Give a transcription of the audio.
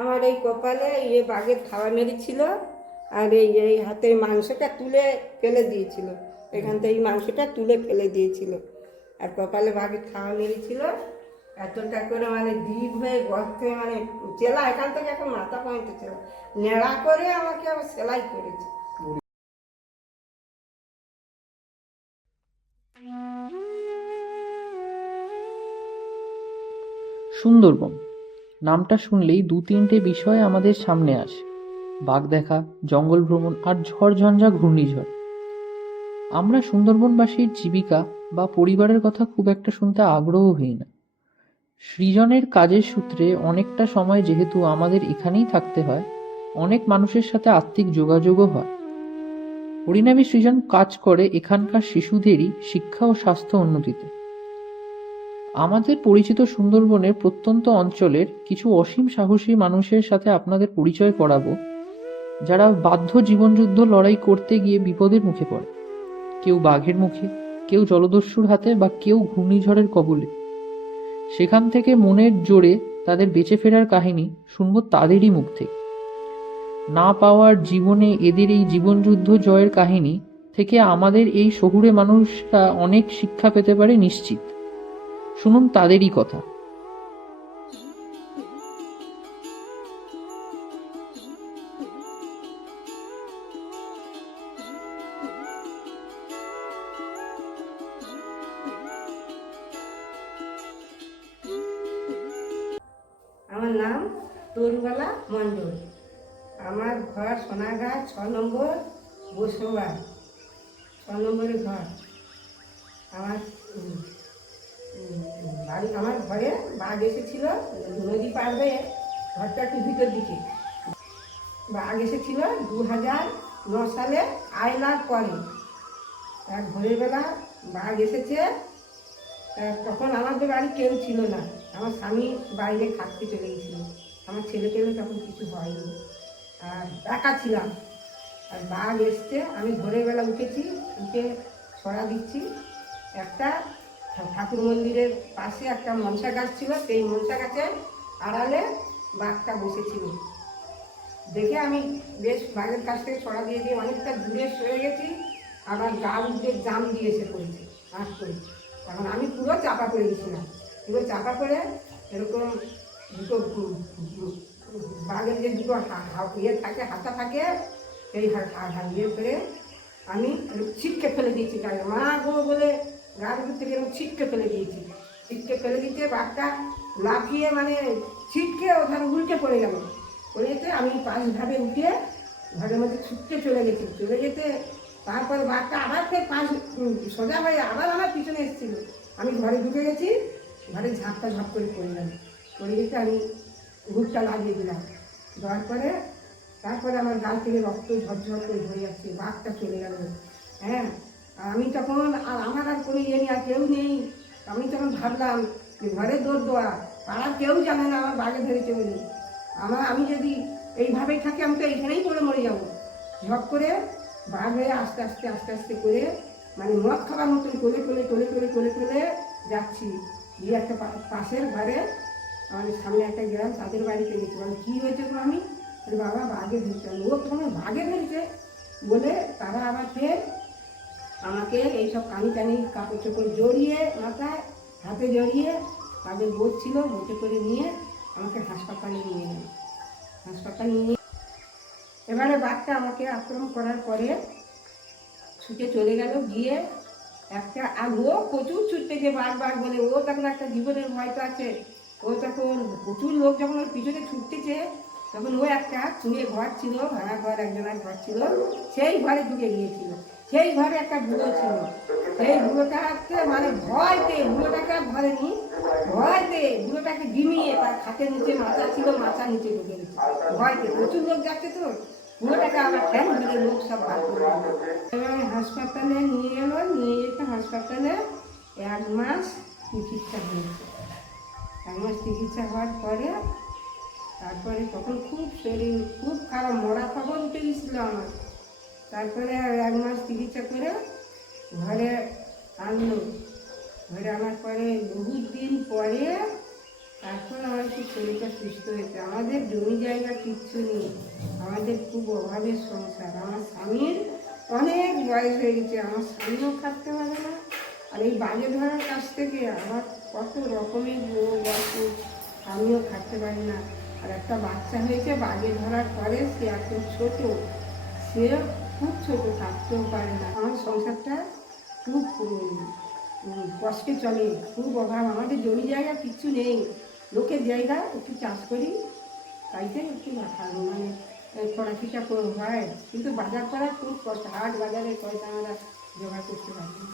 আমার এই কপালে বাঘের খাওয়া মেরেছিল, আর এই হাতে মাংসটা তুলে ফেলে দিয়েছিল, এখান থেকে এই মাংসটা তুলে ফেলে দিয়েছিল, আর কপালে বাঘের খাওয়া মেরেছিল। এতটা করে মানে দ্বীপ হয়ে গর্ত হয়ে মানে চেলা এখান থেকে এখন মাথা পর্যন্ত চেলা নেড়া করে আমাকে আবার সেলাই করেছে। সুন্দরবন নামটা শুনলেই দু তিনটে বিষয় আমাদের সামনে আসে: বাঘ দেখা, জঙ্গল ভ্রমণ আর ঝড়ঝঞ্ঝা ঘূর্ণিঝড়। আমরা সুন্দরবনবাসীর জীবিকা বা পরিবারের কথা খুব একটা শুনতে আগ্রহ হই না। সৃজনের কাজের সূত্রে অনেকটা সময় যেহেতু আমাদের এখানেই থাকতে হয়, অনেক মানুষের সাথে আত্মিক যোগাযোগও হয়। হরিনামী সৃজন কাজ করে এখানকার শিশুদেরই শিক্ষা ও স্বাস্থ্য উন্নতিতে। আমাদের পরিচিত সুন্দরবনের প্রত্যন্ত অঞ্চলের কিছু অসীম সাহসী মানুষের সাথে আপনাদের পরিচয় করাবো, যারা বাধ্য জীবনযুদ্ধ লড়াই করতে গিয়ে বিপদের মুখে পড়ে। কেউ বাঘের মুখে, কেউ জলদস্যুর হাতে, বা কেউ ঘূর্ণিঝড়ের কবলে। সেখান থেকে মনের জোরে তাদের বেঁচে ফেরার কাহিনী শুনবো তাদেরই মুখ থেকে। না পাওয়ার জীবনে এদের এই জীবনযুদ্ধ জয়ের কাহিনী থেকে আমাদের এই শহুরে মানুষরা অনেক শিক্ষা পেতে পারে নিশ্চিত। শুনুন তাদেরই কথা। আমার নাম তরুবালা মণ্ডল। আমার ঘর সোনাগাঁ 6 নম্বর বসুয়া, 6 নম্বরের ঘর। আমার বাড়ি, আমার ঘরে বাঘ এসেছিল নদী পার হয়ে, ঘরটা একটু ভিতর দিকে। বাঘ এসেছিল 2009 সালে আয়লার পরে। আর ভোরের বেলা বাঘ এসেছে, তখন আমাদের বাড়ি কেউ ছিল না, আমার স্বামী বাইরে থাকতে চলে গেছিল, আমার ছেলে পেলে তখন কিছু হয়নি, আর একা ছিলাম। আর বাঘ এসছে, আমি ভোরের বেলা উঠেছি, উঠে ছড়া দিচ্ছি। একটা ঠাকুর মন্দিরের পাশে একটা মনসা গাছ ছিল, সেই মনসা গাছের আড়ালে বাঘটা বসেছিল। দেখে আমি বেশ বাঘের কাছ থেকে ছড়া দিয়ে দিয়ে অনেকটা দূরে সরে গেছি, আবার গাল উঠে জাম দিয়ে এসে পড়েছে আট করে। তখন আমি পুরো চাপা পড়ে গেছিলাম, পুরো চাপা পড়ে এরকম দুটো বাঘের যে দুটো ইয়ে থাকে, হাতা থাকে, সেই ইয়ে করে আমি ছিটকে ফেলে দিয়েছি গায়ে, মা গো বলে গাছ থেকে এরকম ছিটকে ফেলে দিয়েছি। ছিটকে ফেলে দিতে বাঘটা লাফিয়ে মানে ছিটকে ওখানে উল্টে পড়ে গেল। পড়ে যেতে আমি পাশ ধাপে উঠে ঘরের মধ্যে ছুটতে চলে গেছি। চলে যেতে তারপরে বাঘটা আবার ফের পাশ সোজা হয়ে আবার আমার পিছনে এসেছিল। আমি ঘরে ঢুকে গেছি, ঘরে ঝাঁপটা ঝাঁপ করে পড়ে গেল। পড়ে যেতে আমি হুকটা লাগিয়ে দিলাম, দেওয়ার পরে তারপরে আমার গাল থেকে রক্ত ঝরঝর করে ধরে যাচ্ছে, বাঘটা চলে গেল। হ্যাঁ, আর আমি তখন আর আমার আর কোনো ইয়ে নেই, আর কেউ নেই। আমি তখন ভাবলাম যে ঘরে দৌড় দেওয়া, পাড়ার কেউ জানে না আমার বাঘে ধরেছে বলে। আমি যদি এইভাবেই থাকি, আমি তো এইখানেই পড়ে মরে যাবো। ঝপ করে বাঘ হয়ে আস্তে আস্তে আস্তে আস্তে করে মানে মদ খাবার মতন টলে টলে টলে টলে টলে টলে যাচ্ছি। গিয়ে একটা পাশের ঘরে, আমাদের সামনে একটা গ্রাম, তাদের বাড়িতে গেছি। মানে কী হয়েছে তো আমি বাবা বাঘে ধরছে, ও তখন বাঘে ধরেছে বলে তারা আবার ফের আমাকে এইসব কানি টানি কাপড় চোপড় জড়িয়ে, মাথায় হাতে জড়িয়ে, তাদের বোট ছিল, বোটে করে নিয়ে আমাকে হাসপাতালে নিয়ে গেল। হাসপাতালে নিয়ে এবারে বাঘটা আমাকে আক্রমণ করার পরে ছুটে চলে গেল। গিয়ে একটা, আর ও প্রচুর ছুটতে, যে বাঘ বাঘ বলে, ও তখন একটা জীবনের ভয়টা আছে। ও তখন প্রচুর লোক যখন ওর পিছনে ছুটতেছে, তখন ও একটা চুড়ে ঘর ছিল, ভাড়া ঘর, একজনের ঘর ছিল, সেই ঘরে ঢুকে গিয়েছিল। সেই ঘরে একটা বুড়ো ছিল, সেই বুড়োটাকে মানে ভয়তে, বুড়োটাকে ধরেনি, ভয়তে বুড়োটাকে ডিমিয়ে তার খাটের নিচে মাথা ছিল, মাথা নিচে ঢুকে গেছে ভয়তে। প্রচুর লোক যাচ্ছে তো, বুড়োটাকে আবার ঠ্যাং ধরে লোক সব বার করে দিল। এবার হাসপাতালে নিয়ে গেল, নিয়ে যেতে হাসপাতালে 1 মাস চিকিৎসা হয়েছে। 1 মাস চিকিৎসা হওয়ার পরে তারপরে তখন খুব শরীর খুব খারাপ, মরা খবর উঠে গেছিল আমার। তারপরে 1 মাস চিকিৎসা করে ঘরে আনলো। ঘরে আনার পরে বহুত দিন পরে এখন আমার একটু শরীরটা সুস্থ হয়েছে। আমাদের জমি জায়গা কিচ্ছু নেই, আমাদের খুব অভাবের সংসার। আমার স্বামীর অনেক বয়স হয়ে গেছে, আমার স্বামীও থাকতে পারে না। আর এই বাজে ধরার কাছ থেকে আমার কত রকমের রোগ অসুখ, আমিও থাকতে পারি না। আর একটা বাচ্চা হয়েছে বাজে ধরার পরে, সে এত ছোট, সে খুব ছোট, থাকতেও পারে না। আমার সংসারটা খুব কষ্টে চলে, খুব অভাব। আমাদের জমি জায়গা কিচ্ছু নেই, লোকের জায়গা একটু চাষ করি, তাইতে একটু মানে খোঁড়াফিটা করে হয়, কিন্তু বাজার করার খুব কষ্ট। হাট বাজারে পয়সা আমরা জোগাড় করতে পারি না।